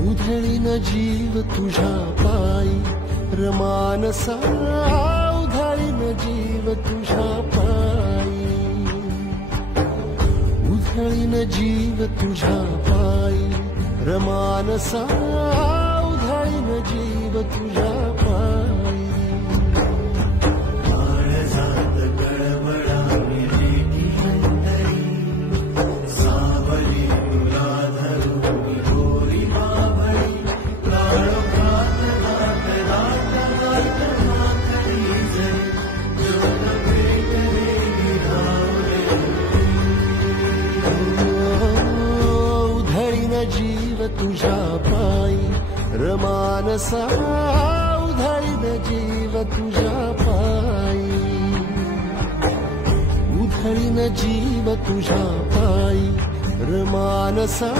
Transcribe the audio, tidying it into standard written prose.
उधळीन जीव तुझ्या पायी रमानसा, उधळीन जीव तुझ्या पायी, उधळीन जीव तुझ्या पायी रमानसा, उधळीन जीव तुझ्या पायी। जीव तुझ्या पायी रमानसा, उधळीन जीव तुझ्या पायी, उधळीन जीव तुझ्या पायी रमानसा।